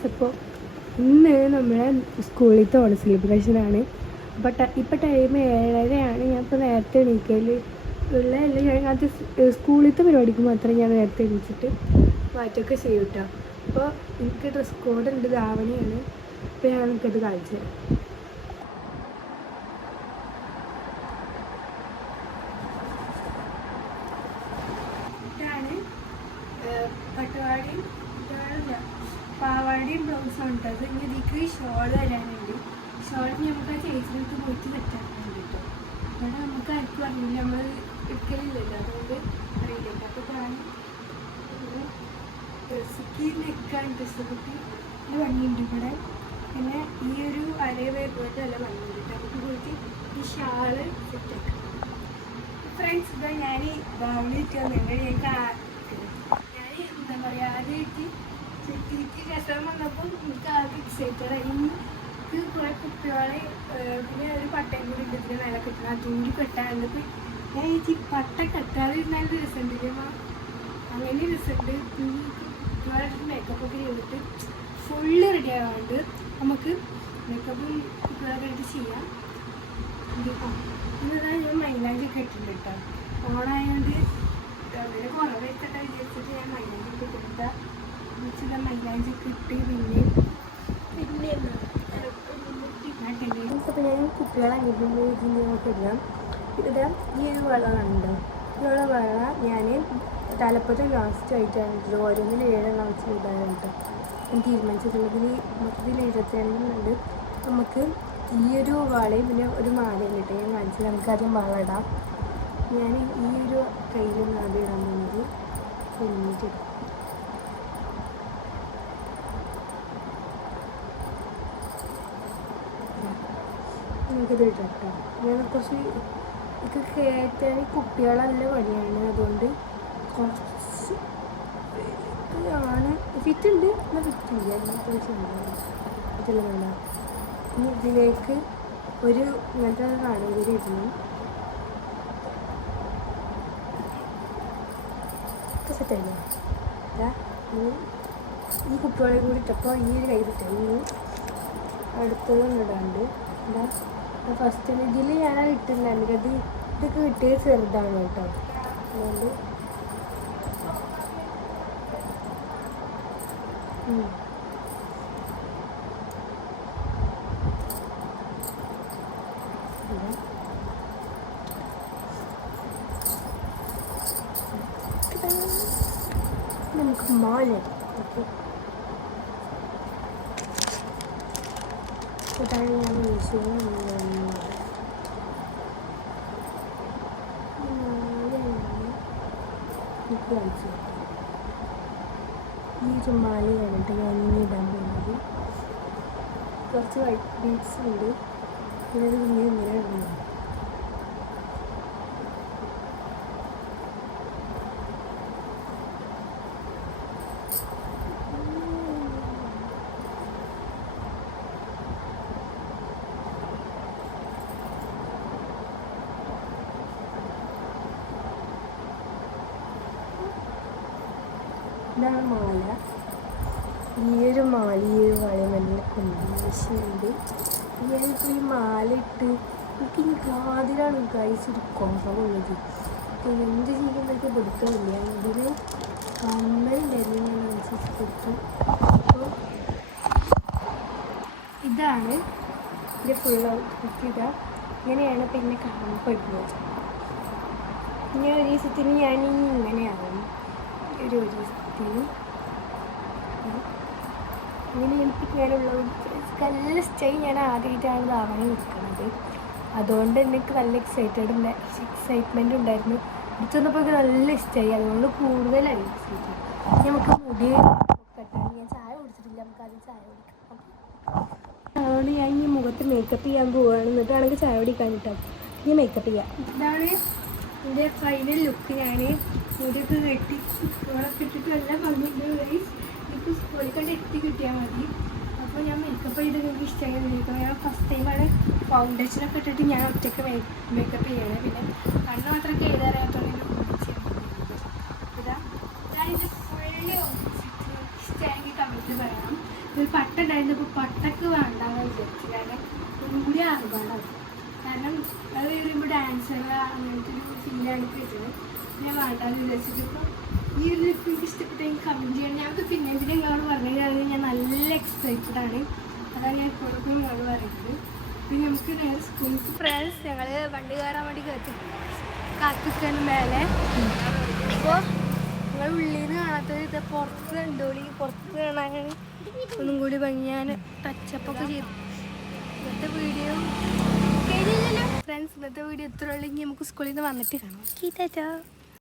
Friends, അപ്പോൾ ഇന്ന് നമ്മളെ സ്കൂളിലത്തെ ഓണ സെലിബ്രേഷനാണ്. അപ്പോൾ ഇപ്പോൾ ടൈം 7:30 ഞാനിപ്പോൾ നേരത്തെ എണീക്കൽ ഉള്ളതല്ല. ഞാൻ അത് സ്കൂളിലത്തെ പരിപാടിക്ക് മാത്രമേ ഞാൻ നേരത്തെ എണീച്ചിട്ട് മാറ്റമൊക്കെ ചെയ്യും കേട്ടോ. അപ്പോൾ എനിക്ക് ഡ്രസ് കോഡ് ഉണ്ട്, ധാവണിയാണ്. അപ്പോൾ ഞാൻ എനിക്കത് കാണിച്ചു തരാം. ഇതാണ് പട്ടുപാടിയും പാവാടിയും ബ്ലൗസാണ് കേട്ടോ. ഇനി ഇതിക്ക് ഷോൾ വരാനുണ്ട്. ഷോൾ നമുക്ക് ആ ചേച്ചിനടുത്ത് പോയിട്ട് സെറ്റാക്കാൻ കേട്ടോ. ഇവിടെ നമുക്ക് ആർക്കും അറിയില്ല, നമ്മൾ എടുക്കലില്ലല്ലോ, അതുകൊണ്ട് അറിയില്ല. അപ്പോൾ ഞാൻ ഡ്രസ്സിക്ക് നെക്കാണ് ഡ്രസ്സ് കുട്ടി ഇത് ഭംഗിയുണ്ട് ഇവിടെ. പിന്നെ ഈ ഒരു പോയിട്ട് നല്ല ഭംഗിയുണ്ട്. നമുക്ക് പോയിട്ട് ഈ ഷാള് സെറ്റാക്കാം. ഫ്രണ്ട്സ്, ഇതാ ഞാൻ ധാവണിയിട്ട് വന്നിട്ടുണ്ട്. ഞാൻ എന്താ പറയുക, ആദ്യമായിട്ട് എനിക്ക് രസം വന്നപ്പോൾ എനിക്ക് ആദ്യം എക്സൈറ്റഡ്. എനിക്ക് കുറേ കുട്ടികളെ പിന്നെ ഒരു പട്ടയും കൂടി ഉണ്ട് ഇതിന് നല്ല കിട്ടണം. അതുകൊണ്ട് കെട്ടാറുണ്ട്. ഞാൻ ഈ പട്ട കെട്ടാതെ ഇരുന്നാലും രസമുണ്ട്, അങ്ങനെ രസമുണ്ട്. കുട്ടികളെ മേക്കപ്പൊക്കെ ചെയ്തിട്ട് ഫുള്ള് റെഡി ആവാണ്ട് നമുക്ക് മേക്കപ്പും കുട്ടികളൊക്കെ എടുത്ത് ചെയ്യാം. ഇന്നതാ ഞാൻ മൈലാഞ്ചി ഒക്കെ ഇട്ടിട്ടുണ്ട് കേട്ടോ. ഓണായതുകൊണ്ട് അങ്ങനെ കുറവ് വെച്ചിട്ട് വിചാരിച്ചിട്ട് ഞാൻ മൈലാഞ്ചി ഒക്കെ ഇട്ടിട്ട് മൈലാഞ്ചി കിട്ടി. അപ്പോൾ ഞാൻ കുട്ടികളെ ഇതിനോട്ടില്ല. ഇത് ഈ ഒരു വള കണ്ടോ, ഇങ്ങനെയുള്ള വള ഞാൻ തലപ്പത്ത് ലാസ്റ്റ് ആയിട്ടാണ് ഇത് ഓരോന്നിൽ 7 വെച്ച് ഇടാനുണ്ട് ഞാൻ തീരുമാനിച്ചിട്ടുള്ളതിൽ. മൊത്തത്തിൽ 22 നമുക്ക് ഈ ഒരു വളയും പിന്നെ ഒരു മാലയും കിട്ടും. ഞാൻ കാണിച്ചത് നമുക്ക് ആദ്യം വള ഇടാം. ഞാൻ ഈ ഒരു കയ്യിൽ ആദ്യം ഇടാൻ പോകുന്നത് എന്നിട്ട് നമുക്കിത് ഇട്ടോ. ഞാൻ കുറച്ച് ഇത് കയറ്റാൻ കുട്ടികളല്ല പണിയാണ്, അതുകൊണ്ട് കുറച്ച് ആണ് ഫിറ്റുണ്ട്. എന്നാൽ ഫിറ്റില്ല, ഇതിൽ വേണം. ഇനി ഇതിലേക്ക് ഒരു ഇങ്ങനത്തെ കാണുകൂടി ഇടണം. ഒക്കെ സെറ്റല്ലേ? ഈ കുട്ടികളെ കൂടി ഇട്ടപ്പോൾ ഈ ഒരു കൈ കിട്ടും. ഇനി അടുത്തതൊന്നും ഇടാണ്ട് എന്താ ഫസ്റ്റ് ഇതിൽ ഞാനത് ഇട്ടിട്ടുണ്ടായിരുന്നു. ഇതൊക്കെ കിട്ടിയത് ചെറുതാണ് കേട്ടോ. അതുകൊണ്ട് നമുക്ക് മാല ഓക്കെ. ഇതാണ് ഞാൻ യൂസ് ഈ ഒരു മാലയാണ് കേട്ടോ ഞാൻ ഇടാൻ പോകുന്നത്. കുറച്ച് വൈറ്റ് ബീഡ്സ് ഉണ്ട്. പിന്നെ അത് ഇങ്ങനെ ഇടുന്നു. ഇതാണ് മാല. ഈ ഒരു മാല ഈ ഒരു വള നല്ല കോമ്പിനേഷൻ ഉണ്ട്. ഞാനിപ്പോൾ ഈ മാല ഇട്ട് എനിക്ക് ആദ്യമാണ് കഴിച്ചൊരു കുറവുള്ളത്. എന്ത് ചെയ്യുന്നതൊക്കെ കൊടുക്കാറില്ല. ഇതിന് കമ്മലുണ്ടായിരുന്നു, ഞാൻ അനുസരിച്ച് കൊടുത്തു. അപ്പോൾ ഇതാണ് ഇതിൻ്റെ ഫുൾ ഔട്ട്ഫിറ്റ്. ഇങ്ങനെയാണ് പിന്നെ കാണപ്പെടുന്നത്. ഇങ്ങനെ ഒരു ദിവസത്തിന് ഞാൻ ഇങ്ങനെയാവും. ഒരു ദിവസത്തിന് ഇങ്ങനെ എനിക്കാനുള്ളത് നല്ല സ്റ്റൈൽ. ഞാൻ ആദ്യമായിട്ടാണ് ധാവണി നിൽക്കുന്നത്, അതുകൊണ്ട് എനിക്ക് നല്ല എക്സൈറ്റ്മെൻറ്റ് ഉണ്ടായിരുന്നു. അടുത്തുനിന്നപ്പോൾ നല്ല ഇഷ്ടമായി, അതുകൊണ്ട് കൂടുതലായി എക്സൈറ്റ്. നമുക്ക് മുടി കെട്ടാൻ ഞാൻ ചായ കുടിച്ചിട്ടില്ല, നമുക്ക് ആദ്യം ചായ കുടിക്കാം. അതുകൊണ്ട് ഞാൻ ഈ മുഖത്ത് മേക്കപ്പ് ചെയ്യാൻ പോവുകയാണ്. എന്നിട്ടാണെങ്കിൽ ചായ കുടിക്കാൻ കിട്ടാം. ഇനി മേക്കപ്പ് ചെയ്യാം. ഇതാണ് എൻ്റെ ഫൈനൽ ലുക്ക്. ഞാൻ മുടിയൊക്കെ കെട്ടി സ്കൂളൊക്കെ ഇട്ടിട്ട് എല്ലാം ഭംഗിയുണ്ട്. എനിക്ക് സ്കൂളിൽ കണ്ട് എത്തി കിട്ടിയാൽ മതി. അപ്പോൾ ഞാൻ മേക്കപ്പ് ചെയ്ത് എനിക്ക് ഇഷ്ടമായി തോന്നിയിരിക്കുന്നത്. ഞാൻ ഫസ്റ്റ് ടൈമാണ് ഫൗണ്ടേഷനൊക്കെ ഇട്ടിട്ട് ഞാൻ ഒറ്റയ്ക്ക് മേക്കപ്പ് ചെയ്യണേ. പിന്നെ കണ്ണ് മാത്രമൊക്കെ എഴുതാറായത്തോളം ഇതാ ഞാനിത് ഫുള്ളി ഇഷ്ടമായെങ്കിൽ കമൻറ്റ് പറയണം. ഒരു പട്ട ഉണ്ടായിരുന്നു. ഇപ്പോൾ പട്ടക്ക് വേണ്ടാന്ന് വിചാരിച്ചു. കാരണം ഒന്നും കൂടി ആർഭാടാണ്. കാരണം അത് വരുമ്പോൾ ഡാൻസർ അങ്ങനത്തെ ഒരു ഫീലാണ് കിട്ടുന്നത്. ഞാൻ വേണ്ടാന്ന് വിചാരിച്ചിട്ട് ഇപ്പോൾ ഈ ഒരു ലുക്ക് എനിക്ക് ഇഷ്ടപ്പെട്ടെങ്കിൽ കമൻറ്റ് ചെയ്യണം. ഞങ്ങൾക്ക് പിന്നെ എന്തിനും നിങ്ങളോട് പറഞ്ഞു കഴിഞ്ഞാൽ ഞാൻ നല്ല എക്സൈറ്റഡ് ആണ്. അതാണ് ഞാൻ ഇപ്പോഴും നിങ്ങളോട് പറയുന്നത്. പിന്നെ നമുക്ക് നേരെ സ്കൂളിൽ ഫ്രണ്ട്സ് ഞങ്ങൾ വണ്ടി കയറാൻ വേണ്ടി കാത്തിക്കാണ് മേലെ. അപ്പോൾ നിങ്ങൾ ഉള്ളിൽ നിന്ന് കാണാത്തത് ഇത് പുറത്ത് കണ്ടോളി. പുറത്ത് കാണാൻ ഒന്നും കൂടി ഭംഗി ഞാൻ ടച്ചപ്പൊക്കെ ചെയ്തു. ഇന്നത്തെ വീഡിയോ കഴിഞ്ഞില്ലല്ലോ ഫ്രണ്ട്സ്. ഇന്നത്തെ വീഡിയോ എത്ര ഉള്ളെങ്കിൽ നമുക്ക് സ്കൂളിൽ നിന്ന് വന്നിട്ട് കാണാം. ടാറ്റാ.